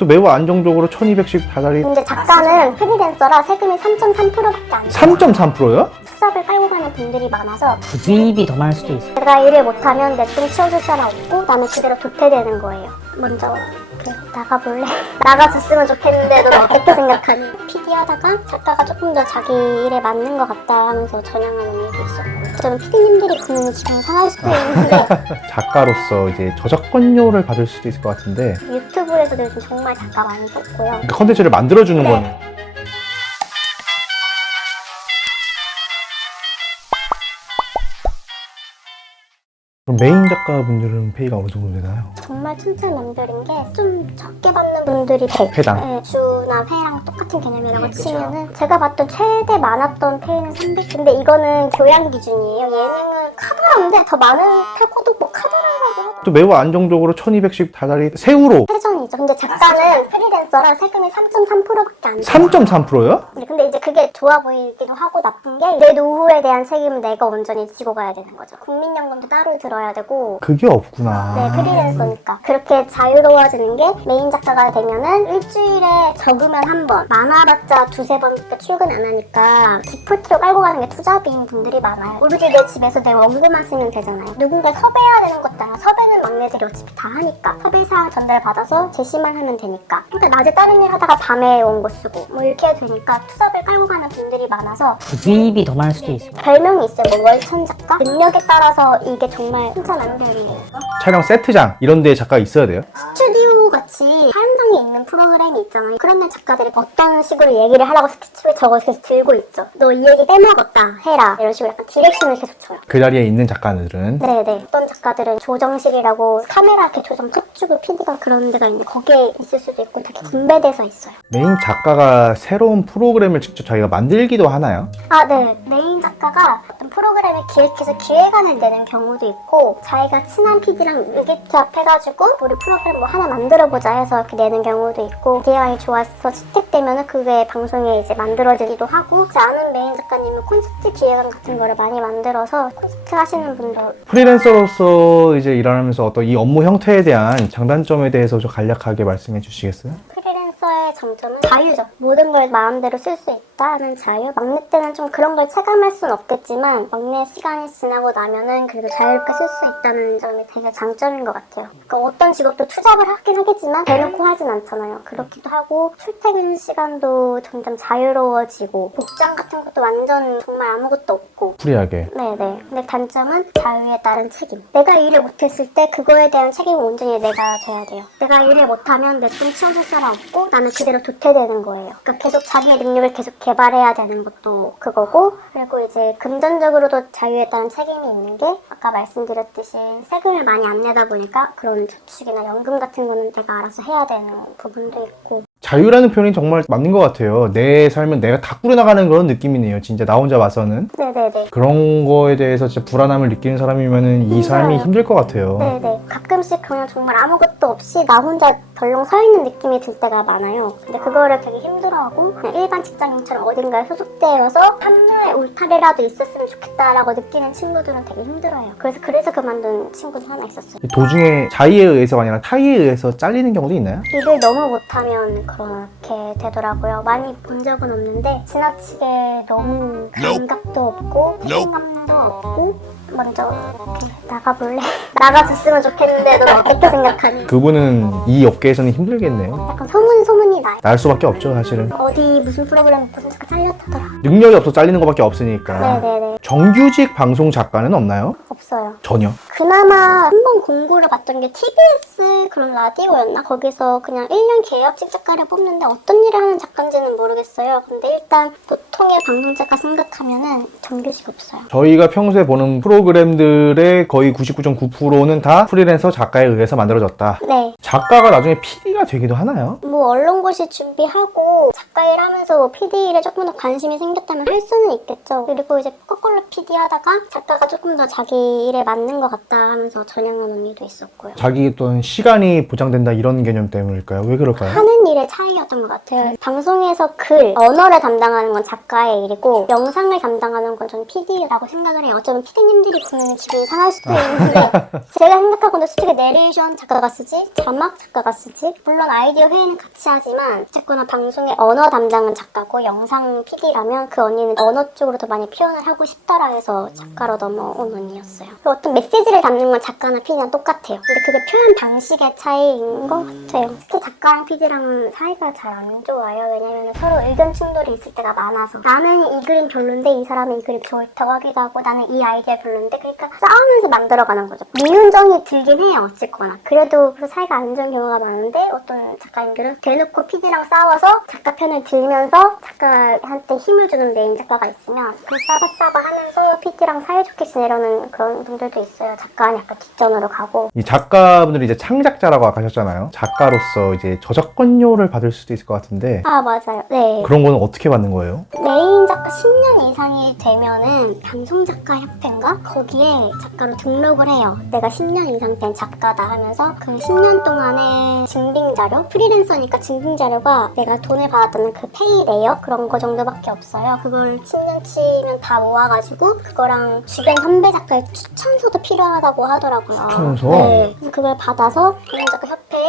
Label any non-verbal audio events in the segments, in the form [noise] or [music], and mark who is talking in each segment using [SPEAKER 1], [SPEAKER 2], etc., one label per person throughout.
[SPEAKER 1] 또 매우 안정적으로 1200씩 다달이
[SPEAKER 2] 근데 작가는 프리랜서라 세금이 3.3%밖에 안 돼요.
[SPEAKER 1] 3.3%요?
[SPEAKER 2] 투잡을 깔고 가는 분들이 많아서
[SPEAKER 3] 부집이 더 많을 수도 있어요.
[SPEAKER 2] 내가 일을 못하면 내 돈 치워줄 사람 없고 나는 그대로 도태되는 거예요. 먼저 그래 나가볼래? [laughs] 나가줬으면 좋겠는데 넌 어떻게 생각하니? PD 하다가 작가가 조금 더 자기 일에 맞는 것 같다 하면서 전향하는 일도 있었고 저는 PD님들이 보면 기분 상할 수도 있는데 [laughs]
[SPEAKER 1] 작가로서 이제 저작권료를 받을 수도 있을 것 같은데
[SPEAKER 2] 유튜브 에서도 요즘 정말 작가 많이 뽑고요.
[SPEAKER 1] 그 컨텐츠를 만들어주는
[SPEAKER 2] 네.
[SPEAKER 1] 건 그럼 메인 작가분들은 페이가 어느 정도 되나요?
[SPEAKER 2] 정말 천차만별인 게 좀 적게 받는 분들이 100.
[SPEAKER 1] 회당.
[SPEAKER 2] 네, 주나 회랑 똑같은 개념이라고 치면은 제가 봤던 최대 많았던 페이는 300. 근데 이거는 교양 기준이에요. 예능은 카더라인데 더 많은
[SPEAKER 1] 또 매우 안정적으로 1200씩 다달이 세후로
[SPEAKER 2] 패전이죠. 근데 작가는 프리랜서라 세금이 3.3%밖에 안 돼요.
[SPEAKER 1] 3.3%요?
[SPEAKER 2] 네, 근데 이제 그게 좋아 보이기도 하고 나쁜 게 내 노후에 대한 책임은 내가 온전히 지고 가야 되는 거죠. 국민연금도 따로 들어야 되고
[SPEAKER 1] 그게 없구나.
[SPEAKER 2] 네, 프리랜서니까. 그렇게 자유로워지는 게 메인 작가가 되면은 일주일에 적으면 한 번, 많아봤자 두세 번밖에 출근 안 하니까 디폴트로 깔고 가는 게 투잡인 분들이 많아요. 오로지 내 집에서 내가 원고만 쓰면 되잖아요. 누군가 섭외해야 되는 것도 아니라 섭외는 막내들이 어차피 다 하니까. 섭외사항 전달받아서 제시만 하면 되니까. 그러니까 낮에 다른 일 하다가 밤에 원고 쓰고 뭐 이렇게 해도 되니까 투잡을 깔고 가는 분들이 많아서
[SPEAKER 3] 부집이 더 많을 수도 있어요.
[SPEAKER 2] 별명이 있어요. 뭐 월천 작가? 능력에 따라서 이게 정말 천차만별이에요.
[SPEAKER 1] 촬영 세트장 이런 데에 작가가 있어야 돼요?
[SPEAKER 2] 스튜디오 같이 촬영장에 있는 프로그램이 있잖아요. 그런 데 작가들이 어떤 식으로 얘기를 하라고 스케치북에 적어서 계속 들고 있죠. 너 이 얘기 빼먹었다. 해라. 이런 식으로 약간 디렉션을 계속 줘요.
[SPEAKER 1] 그 자리에 있는 작가들은
[SPEAKER 2] 네네. 어떤 작가들은 조정실이라고 카메라 이렇게 조정 탁주고 PD가 그런 데가 있는데 거기에 있을 수도 있고 되게 분배돼서 있어요.
[SPEAKER 1] 메인 작가가 새로운 프로그램을 직접 자기가 만들기도 하나요?
[SPEAKER 2] 아, 네. 메인 작가가 어떤 프로그램을 기획해서 기획안을 내는 경우도 있고, 자기가 친한 PD랑 의기투합해가지고, 우리 프로그램 뭐 하나 만들어보자 해서 이렇게 내는 경우도 있고, 기획안이 좋아서 채택되면은 그게 방송에 이제 만들어지기도 하고, 제 아는 메인 작가님은 콘서트 기획안 같은 거를 많이 만들어서 콘서트 하시는 분도
[SPEAKER 1] 프리랜서로서 이제 일하면서 어떤 이 업무 형태에 대한 장단점에 대해서 좀 간략하게 말씀해 주시겠어요?
[SPEAKER 2] 프리랜서의 장점은 자유죠. 모든 걸 마음대로 쓸 수 있다는 자유. 막내 때는 좀 그런 걸 체감할 순 없겠지만 막내 시간이 지나고 나면은 그래도 자유롭게 쓸 수 있다는 점이 되게 장점인 것 같아요. 그러니까 어떤 직업도 투잡을 하긴 하겠지만 대놓고 하진 않잖아요. 그렇기도 하고 출퇴근 시간도 점점 자유로워지고 복장 같은 것도 완전 정말 아무것도 없고
[SPEAKER 1] 프리하게
[SPEAKER 2] 네네. 근데 단점은 자유에 따른 책임. 내가 일을 못했을 때 그거에 대한 책임을 온전히 내가 져야 돼요. 내가 일을 못하면 내 돈 치워줄 사람 없고 나는 그대로 도태되는 거예요. 그러니까 계속 자기의 능력을 계속 개발해야 되는 것도 그거고 그리고 이제 금전적으로도 자유에 따른 책임이 있는 게 아까 말씀드렸듯이 세금을 많이 안 내다 보니까 그런 저축이나 연금 같은 거는 내가 알아서 해야 되는 부분도 있고
[SPEAKER 1] 자유라는 표현이 정말 맞는 것 같아요. 내 삶은 내가 다 꾸려나가는 그런 느낌이네요. 진짜 나 혼자 와서는
[SPEAKER 2] 네네네.
[SPEAKER 1] 그런 거에 대해서 진짜 불안함을 느끼는 사람이면은 이 삶이
[SPEAKER 2] 힘들어요.
[SPEAKER 1] 힘들 것 같아요.
[SPEAKER 2] 네네. 가끔씩 그냥 정말 아무것도 없이 나 혼자 덜렁 서 있는 느낌이 들 때가 많아요. 근데 그거를 되게 힘들어하고 그냥 일반 직장인처럼 어딘가에 소속되어서 판로에 울타리라도 있었으면 좋겠다라고 느끼는 친구들은 되게 힘들어요. 그래서 그래서 그만둔 친구도 하나 있었어요.
[SPEAKER 1] 이 도중에 자의에 의해서가 아니라 타의에 의해서 잘리는 경우도 있나요?
[SPEAKER 2] 일을 너무 못하면 그렇게 되더라고요. 많이 본 적은 없는데 지나치게 너무 감각도 없고 책임감도 없고 먼저 나가볼래? 나가줬으면 좋겠는데 넌 어떻게 생각하니?
[SPEAKER 1] 그분은 이 업계에서는 힘들겠네요.
[SPEAKER 2] 약간 소문 소문이 나요.
[SPEAKER 1] 날 수밖에 없죠, 사실은.
[SPEAKER 2] 어디 무슨 프로그램 무슨 작가 잘렸다더라.
[SPEAKER 1] 능력이 없어 잘리는 것밖에 없으니까.
[SPEAKER 2] 네네네
[SPEAKER 1] 정규직 방송 작가는 없나요?
[SPEAKER 2] 없어요.
[SPEAKER 1] 전혀.
[SPEAKER 2] 그나마 한 번 공고를 봤던 게 TBS 그런 라디오였나? 거기서 그냥 1년 계약직 작가를 뽑는데 어떤 일을 하는 작가인지는 모르겠어요. 근데 일단 보통의 방송 작가 생각하면은 정규직 없어요.
[SPEAKER 1] 저희가 평소에 보는 프로그램들의 거의 99.9%는 다 프리랜서 작가에 의해서 만들어졌다.
[SPEAKER 2] 네.
[SPEAKER 1] 작가가 나중에 PD가 되기도 하나요?
[SPEAKER 2] 뭐 언론고시 준비하고 작가 일하면서 뭐 PD 일에 조금 더 관심이 생겼다면 할 수는 있겠죠. 그리고 이제 거꾸로 PD 하다가 작가가 조금 더 자기 일에 맞는 것 같다 있다 하면서 전향한 언니도 있었고요.
[SPEAKER 1] 자기 어떤 시간이 보장된다 이런 개념 때문일까요? 왜 그럴까요?
[SPEAKER 2] 하는 일의 차이였던 것 같아요. 방송에서 글, 언어를 담당하는 건 작가의 일이고 영상을 담당하는 건 저는 PD라고 생각을 해요. 어쩌면 PD님들이 보면 기분이 상할 수도 있는데 [laughs] 제가 생각하고는 솔직히 내레이션 작가가 쓰지, 자막 작가가 쓰지 물론 아이디어 회의는 같이 하지만 어쨌거나 방송의 언어 담당은 작가고 영상 PD라면 그 언니는 언어 쪽으로 더 많이 표현을 하고 싶다라 해서 작가로 넘어온 언니였어요. 그리고 어떤 메시지를 담는 건 작가나 PD랑 똑같아요. 근데 그게 표현 방식의 차이인 것 같아요. 특히 작가랑 PD랑은 사이가 잘 안 좋아요. 왜냐면 서로 의견 충돌이 있을 때가 많아서 나는 이 그림 별론데 이 사람은 이 그림 좋다고 하기도 하고 나는 이 아이디어 별론데 그러니까 싸우면서 만들어가는 거죠. 미운 정이 들긴 해요. 어쨌거나. 그래도 그 사이가 안 좋은 경우가 많은데 어떤 작가님들은 대놓고 PD랑 싸워서 작가 편을 들면서 작가한테 힘을 주는 메인 작가가 있으면 그 싸바싸바 하면서 PD랑 사이좋게 지내려는 그런 분들도 있어요. 작가는 약간 뒷전으로 가고
[SPEAKER 1] 이 작가분들이 이제 창작자라고 아까 하셨잖아요. 작가로서 이제 저작권료를 받을 수도 있을 것 같은데
[SPEAKER 2] 아 맞아요. 네.
[SPEAKER 1] 그런 거는 어떻게 받는 거예요?
[SPEAKER 2] 메인 작가 10년 이상이 되면은 방송작가협회인가? 거기에 작가로 등록을 해요. 내가 10년 이상 된 작가다 하면서 그 10년 동안의 증빙자료? 프리랜서니까 증빙자료가 내가 돈을 받았다는 그 페이 레이어? 그런 거 정도밖에 없어요. 그걸 10년치면 다 모아가지고 그거랑 주변 선배 작가의 추천서도 필요하 다고 하더라고요.
[SPEAKER 1] 추천서?
[SPEAKER 2] 네. 그래서 그걸 받아서 방송작가 협회에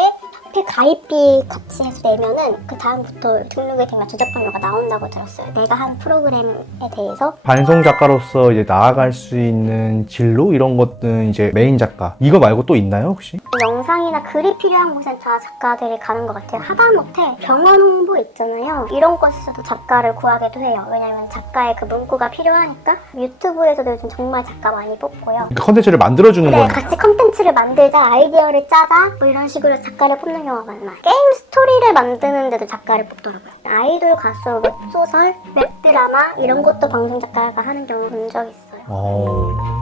[SPEAKER 2] 협회 가입비 같이 내면은 그 다음부터 등록이 되면 저작권료가 나온다고 들었어요. 내가 한 프로그램에 대해서
[SPEAKER 1] 반성 작가로서 이제 나아갈 수 있는 진로 이런 것들은 이제 메인 작가 이거 말고 또 있나요 혹시?
[SPEAKER 2] 영상이나 글이 필요한 곳엔 다 작가들이 가는 것 같아요. 하다못해 병원 홍보 있잖아요. 이런 곳에서도 작가를 구하기도 해요. 왜냐면 작가의 그 문구가 필요하니까 유튜브에서도 요즘 정말 작가 많이 뽑고요.
[SPEAKER 1] 그러니까 컨텐츠를 만들어주는
[SPEAKER 2] 네,
[SPEAKER 1] 건
[SPEAKER 2] 같이 컨텐츠를 만들자, 아이디어를 짜자, 뭐 이런 식으로 작가를 뽑는 경우가 많아요. 게임 스토리를 만드는데도 작가를 뽑더라고요. 아이돌 가수, 웹소설, 웹드라마 이런 것도 방송 작가가 하는 경우 본 적 있어요.
[SPEAKER 1] 어...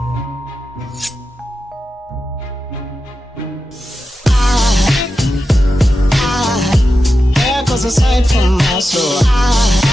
[SPEAKER 4] From my soul. I